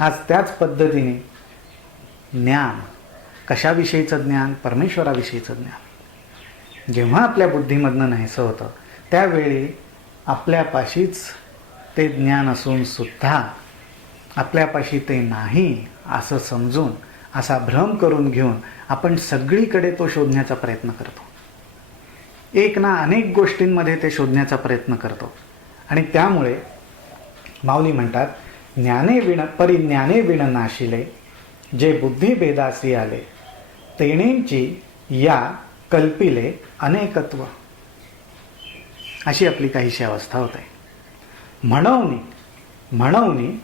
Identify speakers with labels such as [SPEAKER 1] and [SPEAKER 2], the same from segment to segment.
[SPEAKER 1] आज त्याच पद्धतीने ज्ञान कशाविषयीचं ज्ञान? परमेश्वराविषयीचं ज्ञान. जेव्हा आपल्या बुद्धीमधनं नाहीसं होतं त्यावेळी आपल्यापाशीच ते ज्ञान असून सुद्धा आपल्यापाशी ते नाही असं समजून असा भ्रम करून घेऊन आपण सगळीकडे तो शोधण्याचा प्रयत्न करतो. एक ना अनेक गोष्टींमध्ये ते शोधण्याचा प्रयत्न करतो. आणि त्यामुळे माऊली म्हणतात ज्ञाने विण परिज्ञाने विण नाशिले जे बुद्धिभेदासी आले तेणींची या कल्पिले अनेकत्व. अशी आपली काहीशी अवस्था होते म्हणवनी म्हणवनी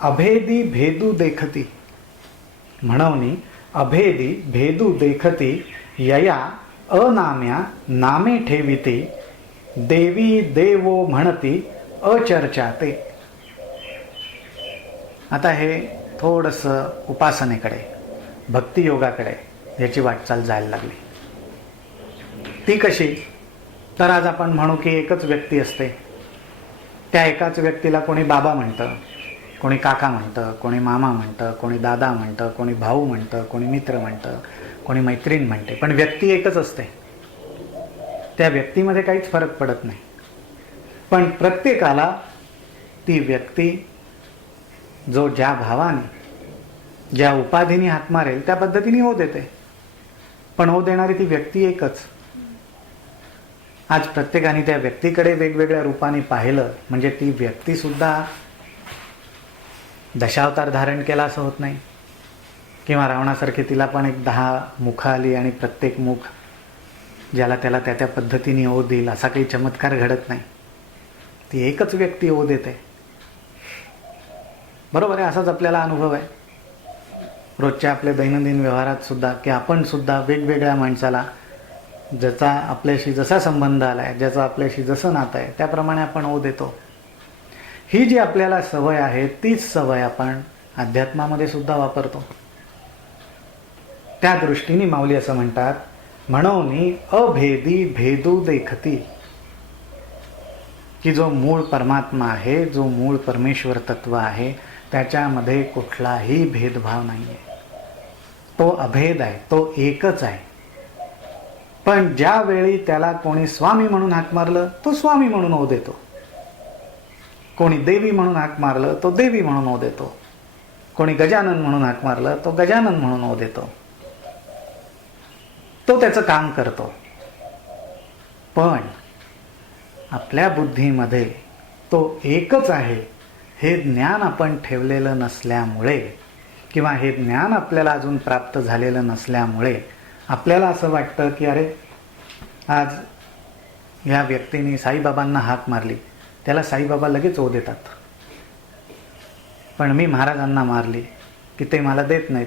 [SPEAKER 1] अभेदी भेदू देखती. म्हणवनी अभेदी भेदू देखती यया अनाम्या नामे ठेविती देवी देवो म्हणती अचर्चाते. आता हे थोडंसं उपासनेकडे भक्तियोगाकडे याची वाटचाल जायला लागली. ती कशी? तर आज आपण म्हणू की एकच व्यक्ती असते. त्या एकाच व्यक्तीला कोणी बाबा म्हणतं कोणी काका म्हणतं कोणी मामा म्हणतं कोणी दादा म्हणतं कोणी भाऊ म्हणतं कोणी मित्र म्हणतं कोणी मैत्रीण म्हणते. पण व्यक्ती एकच असते. त्या व्यक्तीमध्ये काहीच फरक पडत नाही. पण प्रत्येकाला ती व्यक्ती जो ज्या भावाने ज्या उपाधीने हात मारेल त्या पद्धतीने हो देते. पण हो देणारी ती व्यक्ती एकच. आज प्रत्येकाने त्या व्यक्तीकडे वेगवेगळ्या रूपाने पाहिलं म्हणजे ती व्यक्ती सुद्धा दशावतार धारण केला असं होत नाही. किंवा रावणासारखी तिला पण एक दहा मुखं आली आणि प्रत्येक मुख ज्याला त्याला त्या त्या पद्धतीने ओ देईल असा काही चमत्कार घडत नाही. ती एकच व्यक्ती ओ देते. बरोबर आहे असाच आपल्याला अनुभव आहे. रोजच्या आपल्या दैनंदिन व्यवहारात सुद्धा की आपण सुद्धा वेगवेगळ्या माणसाला ज्याचा आपल्याशी जसा संबंध आला आहे ज्याचा आपल्याशी जसं नातं आहे त्याप्रमाणे आपण ओ देतो. ही जी आपल्याला सवय आहे तीच सवय आपण अध्यात्मामध्ये सुद्धा वापरतो. त्या दृष्टीने माऊली असं म्हणतात म्हणून अभेदी भेदू देखती. की जो मूळ परमात्मा आहे जो मूळ परमेश्वर तत्व आहे त्याच्यामध्ये कुठलाही भेदभाव नाही आहे तो अभेद आहे तो एकच आहे. पण ज्यावेळी त्याला कोणी स्वामी म्हणून हाक मारलं तो स्वामी म्हणून ओ देतो. कोणी देवी म्हणून हाक मारलं तो देवी म्हणून ओ देतो. कोणी गजानन म्हणून हाक मारलं तो गजानन म्हणून ओ देतो. तो त्याचं काम करतो. पण आपल्या बुद्धीमध्ये तो एकच आहे. हे ज्ञान आपण ठेवलेलं नसल्यामुळे किंवा हे ज्ञान आपल्याला अजून प्राप्त झालेलं नसल्यामुळे आपल्याला असं वाटतं की अरे आज ह्या व्यक्तीने साईबाबांना हाक मारली. त्याला साईबाबा लगेच ओ देतात. पण मी महाराजांना मारली की ते मला देत नाहीत.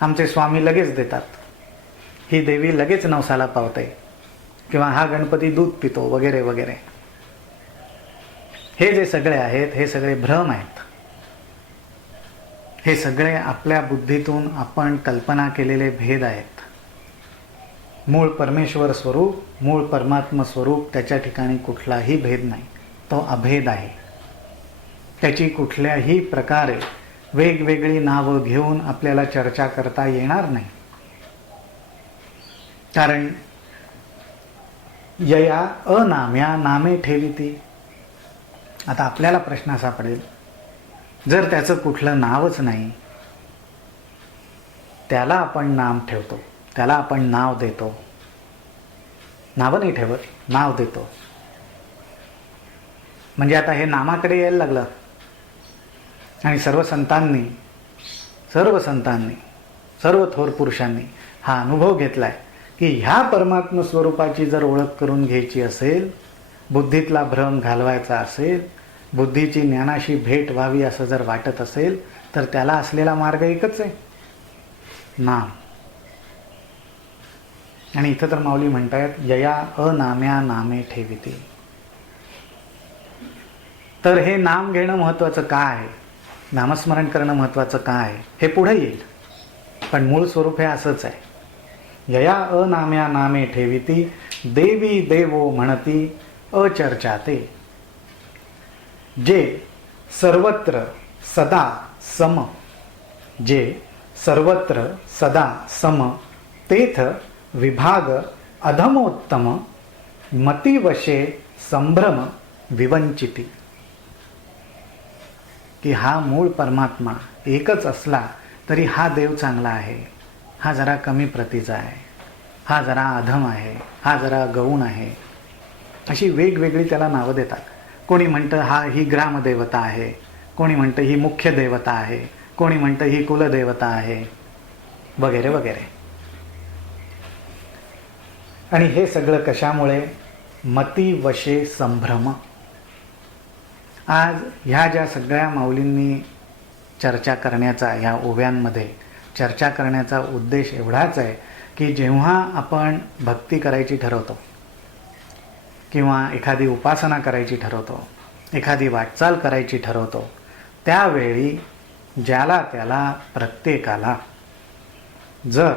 [SPEAKER 1] आमचे स्वामी लगेच देतात. ही देवी लगेच नवसाला पावते. किंवा हा गणपती दूध पितो वगैरे वगैरे. हे जे सगळे आहेत हे सगळे भ्रम आहेत. हे सगळे आपल्या बुद्धीतून आपण कल्पना केलेले भेद आहेत. मूळ परमेश्वर स्वरूप मूळ परमात्म स्वरूप त्याच्या ठिकाणी कुठलाही भेद नाही. तो अभेद आहे. त्याची कुठल्याही प्रकारे वेगवेगळी नावं घेऊन आपल्याला चर्चा करता येणार नाही. कारण यया अनाम्या नामे ठेविती. आता आपल्याला प्रश्न असा पडेल जर त्याचं कुठलं नावच नाही त्याला आपण नाम ठेवतो त्याला आपण नाव देतो. नावं नाही ठेवत नाव देतो. म्हणजे आता हे नामाकडे यायला लागलं. आणि सर्व संतांनी सर्व संतांनी सर्व थोर पुरुषांनी हा अनुभव घेतलाय की ह्या परमात्म स्वरूपाची जर ओळख करून घ्यायची असेल बुद्धीतला भ्रम घालवायचा असेल बुद्धीची ज्ञानाशी भेट व्हावी असं जर वाटत असेल तर त्याला असलेला मार्ग एकच आहे. नाम. आणि इथं तर माऊली म्हणतायत यया अनाम्या नामे ठेविते. तर हे नाम घेणं महत्वाचं का आहे नामस्मरण करणं महत्वाचं का आहे हे पुढे येईल. पण मूळ स्वरूप हे असंच आहे. यया अनाम्या नामे ठेविती देवी देवो म्हणती अचर्चाते. जे सर्वत्र सदा सम जे सर्वत्र सदा सम तेथ विभाग अधमोत्तम मतिवशे संभ्रम विवंचिती. की हा मूळ परमात्मा एकच असला तरी हा देव चांगला आहे. हा जरा कमी प्रतीचा आहे. हा जरा अधम आहे. हा जरा गौण आहे. अशी वेगवेगळी त्याला नावं देतात. कोणी म्हणतं हा ही ग्रामदेवता आहे कोणी म्हणतं ही मुख्य देवता आहे कोणी म्हणतं ही कुलदेवता आहे वगैरे वगैरे. आणि हे सगळं कशामुळे? मती वशे संभ्रम. आज ह्या ज्या सगळ्या माऊलींनी चर्चा करण्याचा ह्या ओव्यांमध्ये चर्चा करण्याचा उद्देश एवढाच आहे की जेव्हा आपण भक्ती करायची ठरवतो किंवा एखादी उपासना करायची ठरवतो एखादी वाटचाल करायची ठरवतो त्यावेळी ज्याला त्याला प्रत्येकाला जर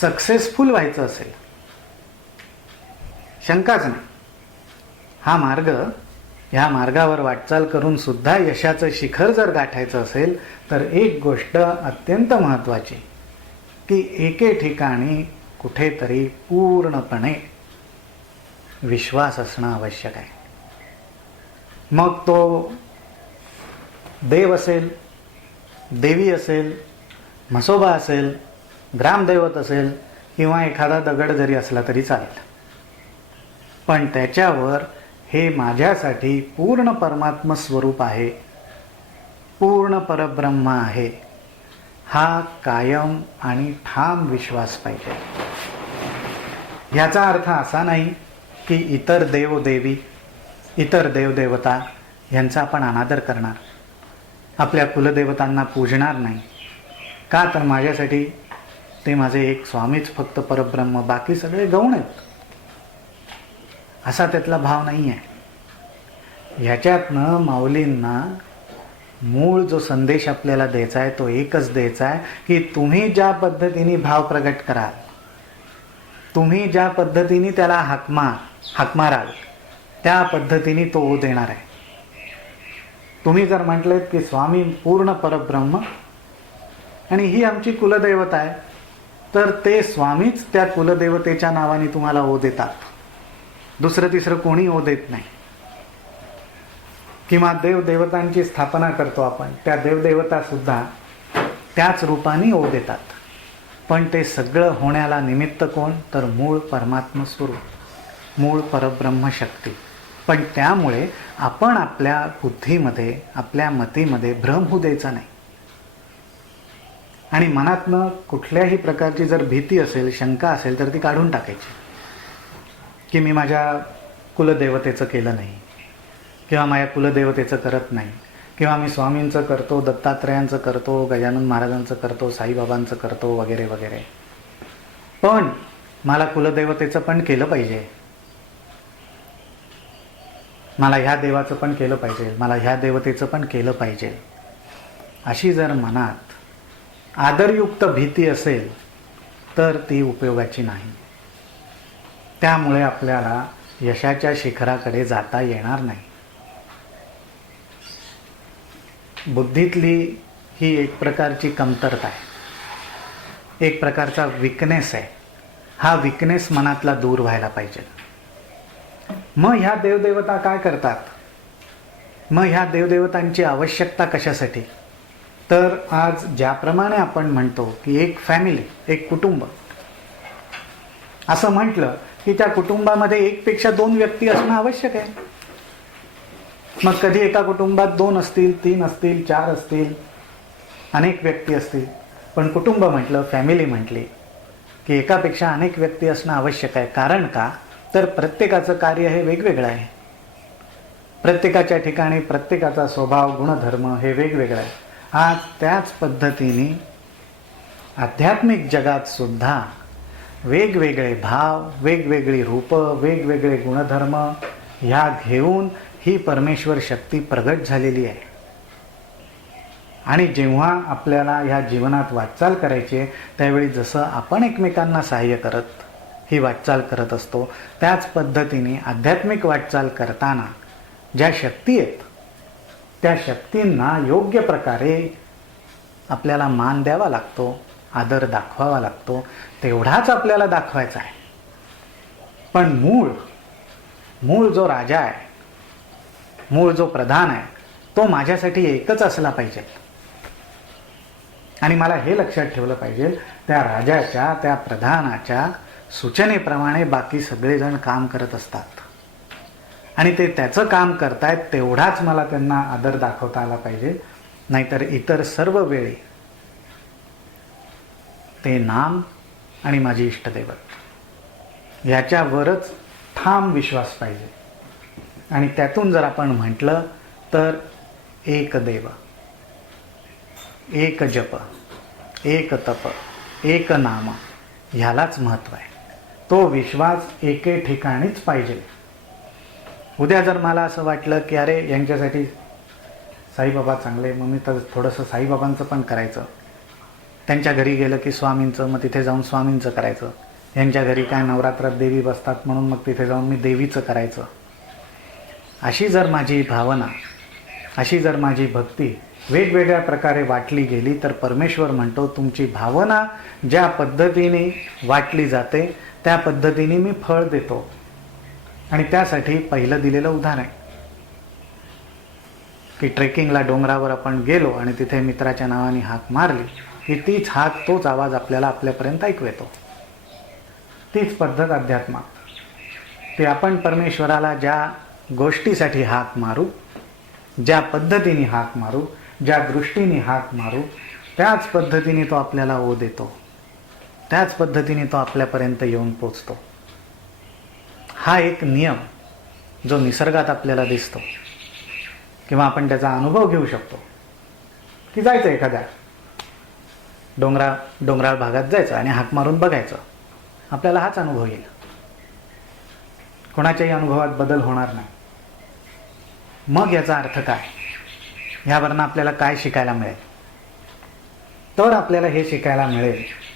[SPEAKER 1] सक्सेसफुल व्हायचं असेल शंकाच नाही. हा मार्ग ह्या मार्गावर वाटचाल करून सुद्धा यशाचं शिखर जर गाठायचं असेल तर एक गोष्ट अत्यंत महत्त्वाची की एके ठिकाणी कुठेतरी पूर्णपणे विश्वास असणं आवश्यक आहे. मग तो देव असेल देवी असेल म्हसोबा असेल ग्रामदैवत असेल किंवा एखादा दगड जरी असला तरी चालेल. पण त्याच्यावर हे माझ्यासाठी पूर्ण परमात्म स्वरूप आहे पूर्ण परब्रह्म आहे. हा कायम आणि ठाम विश्वास पाहिजे. याचा अर्थ असा नाही की इतर देवदेवी इतर देवदेवता यांचा आपण अनादर करणार. आपल्या कुलदेवतांना पूजणार नाही. का तर माझ्यासाठी ते माझे एक स्वामीच फक्त परब्रह्म बाकी सगळे गौण आहेत. असा त्यातला भाव नाही आहे ह्याच्यातनं माऊलींना मूळ जो संदेश आपल्याला द्यायचा आहे तो एकच द्यायचा आहे की तुम्ही ज्या पद्धतीने भाव प्रगट कराल तुम्ही ज्या पद्धतीने त्याला हाकमा हाक माराल त्या पद्धतीने तो ओ देणार आहे. तुम्ही जर म्हटलेत की स्वामी पूर्ण परब्रह्म आणि ही आमची कुलदैवत आहे तर ते स्वामीच त्या कुलदेवतेच्या नावाने तुम्हाला ओ देतात. दुसरं तिसरं कोणी ओ देत नाही. किंवा देवदेवतांची स्थापना करतो आपण त्या देवदेवता सुद्धा त्याच रूपाने ओ देतात. पण ते सगळं होण्याला निमित्त कोण? तर मूळ परमात्म स्वरूप मूळ परब्रह्मशक्ती. पण त्यामुळे आपण आपल्या बुद्धीमध्ये आपल्या मतीमध्ये भ्रम होऊ द्यायचा नाही. आणि मनातनं कुठल्याही प्रकारची जर भीती असेल शंका असेल तर ती काढून टाकायची. की मी माझ्या कुलदेवतेचं केलं नाही. किंवा माझ्या कुलदेवतेचं करत नाही. किंवा मी स्वामींचं करतो दत्तात्रयांचं करतो गजानन महाराजांचं करतो साईबाबांचं करतो वगैरे वगैरे. पण मला कुलदेवतेचं पण केलं पाहिजे. मला ह्या देवाचं पण केलं पाहिजे मला ह्या देवतेचं पण केलं पाहिजे. अशी जर मनात आदरयुक्त भीती असेल तर ती उपयोगाची नाही. त्यामुळे आपल्याला यशाच्या शिखराकडे जाता येणार नाही. बुद्धीतली ही एक प्रकारची कमतरता आहे. एक प्रकारचा विकनेस आहे. हा विकनेस मनातला दूर व्हायला पाहिजे. मग ह्या देवदेवता काय करतात? मग ह्या देवदेवतांची आवश्यकता कशासाठी? तर आज ज्याप्रमाणे आपण म्हणतो की एक फॅमिली एक कुटुंब. असं म्हटलं की त्या कुटुंबामध्ये एकपेक्षा दोन व्यक्ती असणं आवश्यक आहे. मग कधी एका कुटुंबात दोन असतील तीन असतील चार असतील अनेक व्यक्ती असतील. पण कुटुंब म्हटलं फॅमिली म्हटली की एकापेक्षा अनेक व्यक्ती असणं आवश्यक आहे. कारण का? तर प्रत्येकाचं कार्य हे वेगवेगळं आहे. प्रत्येकाच्या ठिकाणी प्रत्येकाचा स्वभाव गुणधर्म हे वेगवेगळं आहे. आज त्याच पद्धतीने आध्यात्मिक जगात सुद्धा वेगवेगळे भाव वेगवेगळी रूपं वेगवेगळे गुणधर्म ह्या घेऊन ही परमेश्वर शक्ती प्रगट झालेली आहे. आणि जेव्हा आपल्याला ह्या जीवनात वाटचाल करायची आहे त्यावेळी जसं आपण एकमेकांना सहाय्य करत ही वाटचाल करत असतो. त्याच पद्धतीने आध्यात्मिक वाटचाल करताना ज्या शक्ती आहेत त्या शक्तींना योग्य प्रकारे आपल्याला मान द्यावा लागतो आदर दाखवावा लागतो तेवढाच आपल्याला दाखवायचा आहे. पण मूळ मूळ जो राजा आहे मूळ जो प्रधान आहे तो माझ्यासाठी एकच असला पाहिजे. आणि मला हे लक्षात ठेवलं पाहिजे त्या राजाच्या त्या प्रधानाच्या सूचनेप्रमाणे बाकी सगळेजण काम करत असतात. आणि ते त्याचं काम करतायत तेवढाच मला त्यांना आदर दाखवता आला पाहिजे. नाहीतर इतर सर्व वेळी ते नाम आणि माझी इष्टदैवत. याच्यावरच ठाम विश्वास पाहिजे. आणि त्यातून जर आपण म्हटलं तर एक देव एक जप एक तप एक नाम ह्यालाच महत्त्व आहे. तो विश्वास एके ठिकाणीच पाहिजे. उद्या जर मला असं वाटलं की अरे यांच्यासाठी साईबाबा चांगले मग मी तर थोडंसं साईबाबांचं पण करायचं. त्यांच्या घरी गेलं की स्वामींचं मग तिथे जाऊन स्वामींचं करायचं. यांच्या घरी काय नवरात्रात देवी बसतात म्हणून मग तिथे जाऊन मी देवीचं करायचं. अशी जर माझी भावना अशी जर माझी भक्ती वेगवेगळ्या प्रकारे वाटली गेली तर परमेश्वर म्हणतो तुमची भावना ज्या पद्धतीने वाटली जाते त्या पद्धतीने मी फळ देतो. आणि त्यासाठी पहिलं दिलेलं उदाहरण आहे. की ट्रेकिंगला डोंगरावर आपण गेलो आणि तिथे मित्राच्या नावाने हाक मारली की तीच हाक तोच आवाज आपल्याला आपल्यापर्यंत ऐकू येतो तीच पद्धत अध्यात्मात. ते आपण परमेश्वराला ज्या गोष्टीसाठी हाक मारू ज्या पद्धतीने हाक मारू ज्या दृष्टीने हाक मारू त्याच पद्धतीने तो आपल्याला ओ देतो. त्याच पद्धतीने तो आपल्यापर्यंत येऊन पोचतो. हा एक नियम जो निसर्गात आपल्याला दिसतो किंवा आपण त्याचा अनुभव घेऊ शकतो. की जायचं एखाद्या डोंगरा डोंगराळ भागात जायचं आणि हाक मारून बघायचं. आपल्याला हाच अनुभव येईल. कोणाच्याही अनुभवात बदल होणार नाही. मग याचा अर्थ काय? ह्यावरनं आपल्याला काय शिकायला मिळेल? तर आपल्याला हे शिकायला मिळेल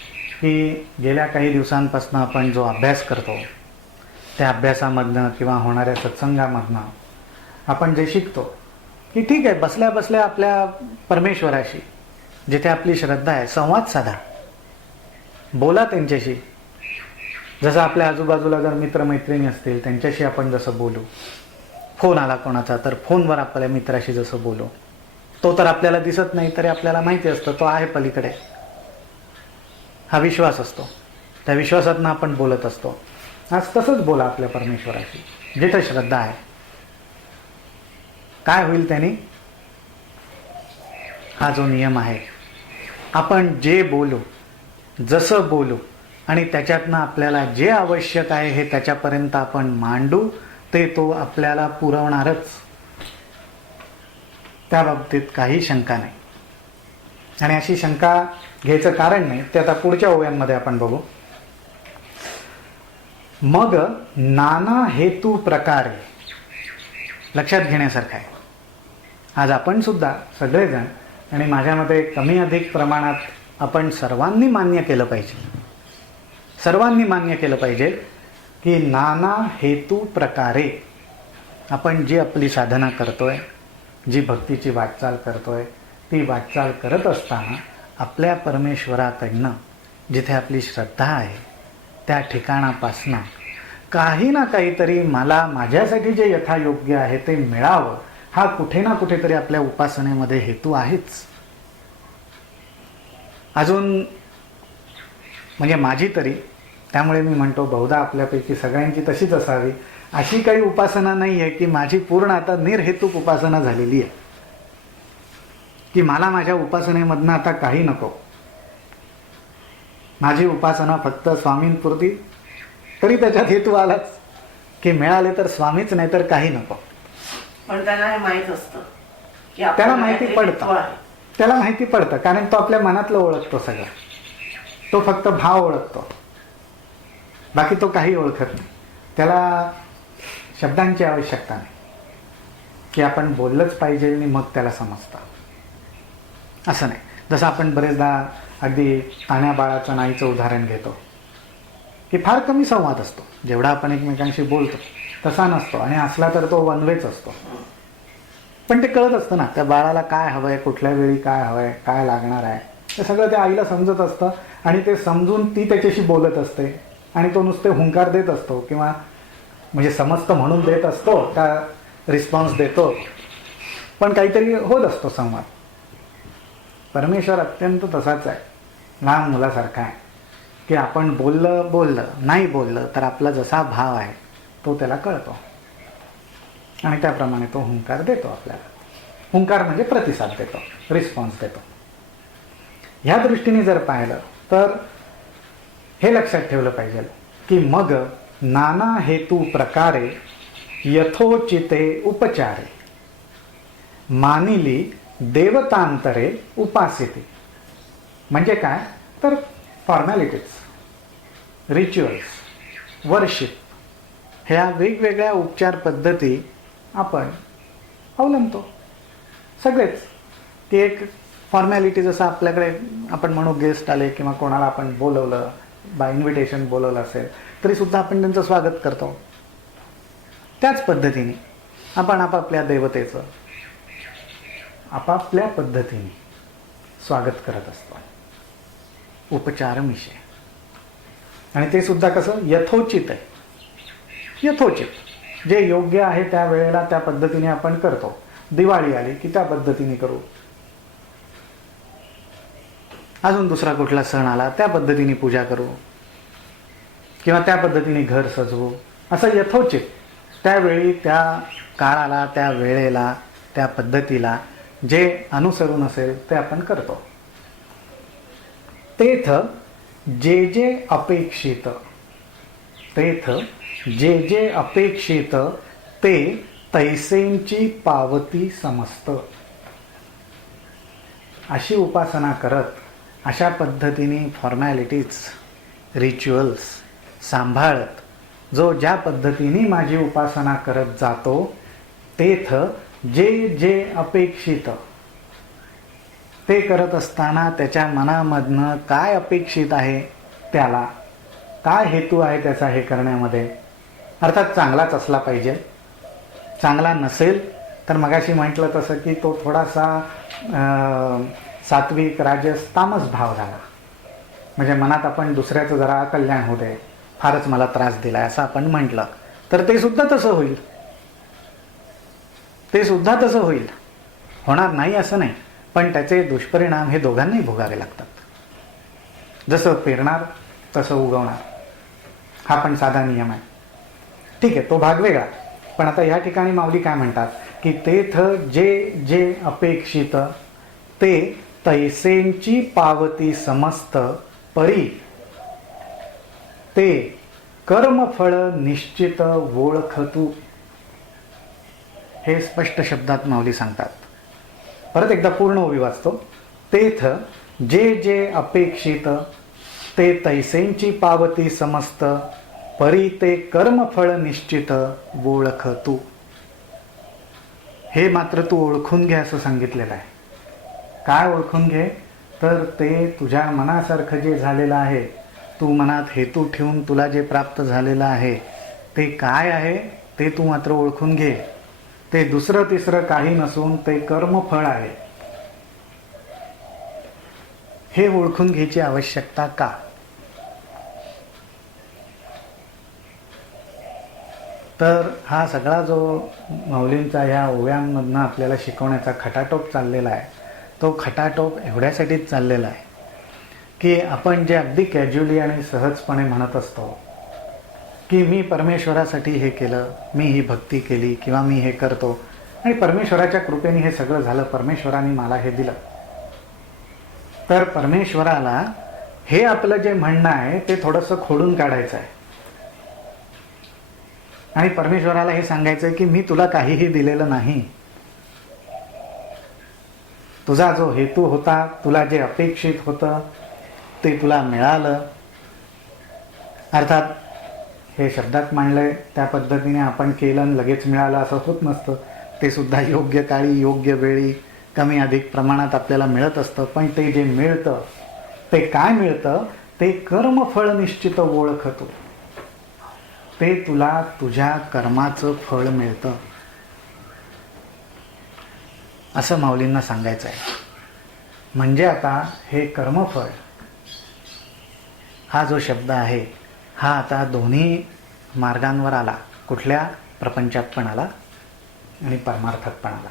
[SPEAKER 1] की गेल्या काही दिवसांपासून आपण जो अभ्यास करतो त्या अभ्यासामधनं किंवा होणाऱ्या सत्संगामधनं आपण जे शिकतो की ठीक आहे बसल्या बसल्या आपल्या परमेश्वराशी जिथे आपली श्रद्धा आहे संवाद साधा. बोला त्यांच्याशी. जसं आपल्या आजूबाजूला जर मित्रमैत्रिणी असतील त्यांच्याशी आपण जसं बोलू. फोन आला कोणाचा तर फोनवर आपल्या मित्राशी जसं बोलू. तो तर आपल्याला दिसत नाही तरी आपल्याला माहिती असतं तो आहे पलीकडे. हा विश्वास असतो. त्या विश्वासातनं आपण बोलत असतो. आज तसंच बोला आपल्या परमेश्वराशी. जिथं श्रद्धा आहे. काय होईल त्यांनी? हा जो नियम आहे. आपण जे बोलू जसं बोलू आणि त्याच्यातनं आपल्याला जे आवश्यक आहे हे त्याच्यापर्यंत आपण मांडू ते तो आपल्याला पुरवणारच. त्या बाबतीत काही शंका नाही. आणि अशी शंका घ्यायचं कारण नाही. ते आता पुढच्या ओव्यांमध्ये आपण बघू. मग नाना हेतू प्रकारे लक्षात घेण्यासारखं आहे. आज आपण सुद्धा सगळेजण आणि माझ्या मते कमी अधिक प्रमाणात आपण सर्वांनी मान्य केलं पाहिजे. सर्वांनी मान्य केलं पाहिजे की नाना हेतू प्रकारे आपण जी आपली साधना करतोय जी भक्तीची वाटचाल करतोय ती वाटचाल करत असताना आपल्या परमेश्वराकडनं जिथे आपली श्रद्धा आहे त्या ठिकाणापासनं काही ना काहीतरी मला माझ्यासाठी जे यथायोग्य आहे ते मिळावं हा कुठे ना कुठेतरी आपल्या उपासनेमध्ये हेतू आहेच. अजून म्हणजे माझी तरी त्यामुळे मी म्हणतो बहुधा आपल्यापैकी सगळ्यांची तशीच असावी. अशी काही उपासना नाही आहे की माझी पूर्ण आता निर्हेतुक उपासना झालेली आहे. की मला माझ्या उपासनेमधनं आता काही नको. माझी उपासना फक्त स्वामींपुरती तरी त्याच्यात हेतू आलाच की मिळाले तर स्वामीच नाही तर काही नको.
[SPEAKER 2] पण त्यांना हे माहीत असतं
[SPEAKER 1] त्याला माहिती पडतं. त्याला माहिती पडतं कारण तो आपल्या मनातलं ओळखतो सगळं. तो फक्त भाव ओळखतो. बाकी तो काही ओळखत नाही. त्याला शब्दांची आवश्यकता नाही. की आपण बोललंच पाहिजे आणि मग त्याला समजतं. असं नाही. जसं आपण बरेचदा अगदी ताण्या बाळाचं नाईचं उदाहरण घेतो की फार कमी संवाद असतो. जेवढा आपण एकमेकांशी बोलतो तसा नसतो आणि असला तर तो वनवेच असतो. पण ते कळत असतं ना त्या बाळाला काय हवंय कुठल्या वेळी काय हवंय काय लागणार आहे? ते सगळं त्या आईला समजत असतं आणि ते समजून ती त्याच्याशी बोलत असते आणि तो नुसते हुंकार देत असतो किंवा म्हणजे समजतं म्हणून देत असतो का रिस्पॉन्स देतो. पण काहीतरी होत असतो संवाद. परमेश्वर अत्यंत तसाच आहे. लहान मुलासारखा आहे. की आपण बोललं बोललं नाही बोललं तर आपला जसा भाव आहे तो त्याला कळतो. आणि त्याप्रमाणे तो हुंकार देतो आपल्याला. हुंकार म्हणजे प्रतिसाद देतो रिस्पॉन्स देतो. ह्या दृष्टीने जर पाहिलं तर हे लक्षात ठेवलं पाहिजे की मग नाना हेतू प्रकारे यथोचिते उपचारे. मानिली देवतांतरे उपासिते. म्हणजे काय? तर फॉर्मॅलिटीज रिच्युअल्स वर्शिप ह्या वेगवेगळ्या उपचार पद्धती आपण अवलंबतो. सगळेच. ती एक फॉर्मॅलिटी जसं आपल्याकडे आपण म्हणू गेस्ट आले किंवा कोणाला आपण बोलवलं बाय इन्व्हिटेशन बोलवलं असेल तरीसुद्धा आपण त्यांचं स्वागत करतो. त्याच पद्धतीने आपण आपापल्या देवतेचं आपापल्या पद्धतीने स्वागत करत असतो. उपचार विषय. आणि ते सुद्धा कसं यथोचित आहे. यथोचित. जे योग्य आहे त्या वेळेला त्या पद्धतीने आपण करतो. दिवाळी आली की त्या पद्धतीने करू. अजून दुसरा कुठला सण आला त्या पद्धतीने पूजा करू. किंवा त्या पद्धतीने घर सजवू. असं यथोचित. त्यावेळी त्या काळाला त्या वेळेला त्या पद्धतीला जे अनुसरून असेल ते आपण करतो. तेथ जे जे अपेक्षित तेथ जे जे अपेक्षित ते तैसेंची पावती समजत अशी उपासना करत अशा पद्धतीने फॉर्मॅलिटीज रिच्युअल्स सांभाळत जो ज्या पद्धतीने माझी उपासना करत जातो तेथ जे जे अपेक्षित. ते करत असताना त्याच्या मनामधनं काय अपेक्षित आहे त्याला? काय हेतू आहे त्याचा हे करण्यामध्ये? अर्थात चांगलाच असला पाहिजे. चांगला नसेल तर मगाशी म्हटलं तसं की तो थोडासा सात्विक राजस तामस भाव झाला. म्हणजे मनात आपण दुसऱ्याचं जरा कल्याण होऊ दे. फारच मला त्रास दिलाय असं आपण म्हटलं. तर ते सुद्धा तसं होईल. ते सुद्धा तसं होईल. होणार नाही असं नाही पण त्याचे दुष्परिणाम हे दोघांनाही भोगावे लागतात. जसं पेरणार तसं उगवणार. हा पण साधा नियम आहे. ठीक आहे तो भाग वेगळा. पण आता या ठिकाणी माऊली काय म्हणतात? की तेथ जे जे अपेक्षित ते तैसेंची पावती समस्त परी. ते कर्मफळ निश्चित ओळखतू. हे स्पष्ट शब्दात माऊली सांगतात. परत एकदा पूर्ण ओवी वाचतो. तेथ जे जे अपेक्षित ते तैसेंची पावती समस्त परी ते कर्मफळ निश्चित ओळख तू. हे मात्र तू ओळखून घे असं सांगितलेलं आहे. काय ओळखून घे? तर ते तुझ्या मनासारखं जे झालेलं आहे तू मनात हेतू ठेवून तुला जे प्राप्त झालेलं आहे ते काय आहे? ते तू मात्र ओळखून घे. ते दुसरं तिसरं काही नसून ते कर्मफळ आहे. हे ओळखून घ्यायची आवश्यकता का? तर हा सगळा जो माऊलींचा ह्या ओव्यांमधनं आपल्याला शिकवण्याचा खटाटोप चाललेला आहे तो खटाटोप एवढ्यासाठीच चाललेला आहे की आपण जे अगदी कॅज्युअली आणि सहजपणे म्हणत असतो की मी परमेश्वरासाठी हे केलं मी ही भक्ती केली किंवा मी हे करतो. आणि परमेश्वराच्या कृपेने हे सगळं झालं परमेश्वराने मला हे दिलं. तर परमेश्वराला हे आपलं जे म्हणणं आहे ते थोडंसं खोडून काढायचं आहे. आणि परमेश्वराला हे सांगायचं आहे की मी तुला काहीही दिलेलं नाही. तुझा जो हेतू होता तुला जे अपेक्षित होतं ते तुला मिळालं. अर्थात हे शब्दात मांडलंय त्या पद्धतीने आपण केलं आणि लगेच मिळालं असं होत नसतं. ते सुद्धा योग्य काळी योग्य वेळी कमी अधिक प्रमाणात आपल्याला मिळत असतं. पण ते जे मिळतं ते काय मिळतं? ते कर्मफळ निश्चित ओळखतो. ते तुला तुझ्या कर्माचं फळ मिळतं. असं माऊलींना सांगायचं आहे. म्हणजे आता हे कर्मफळ हा जो शब्द आहे हा आता दोन्ही मार्गांवर आला. कुठल्या प्रपंचात पण आला आणि परमार्थात पण आला.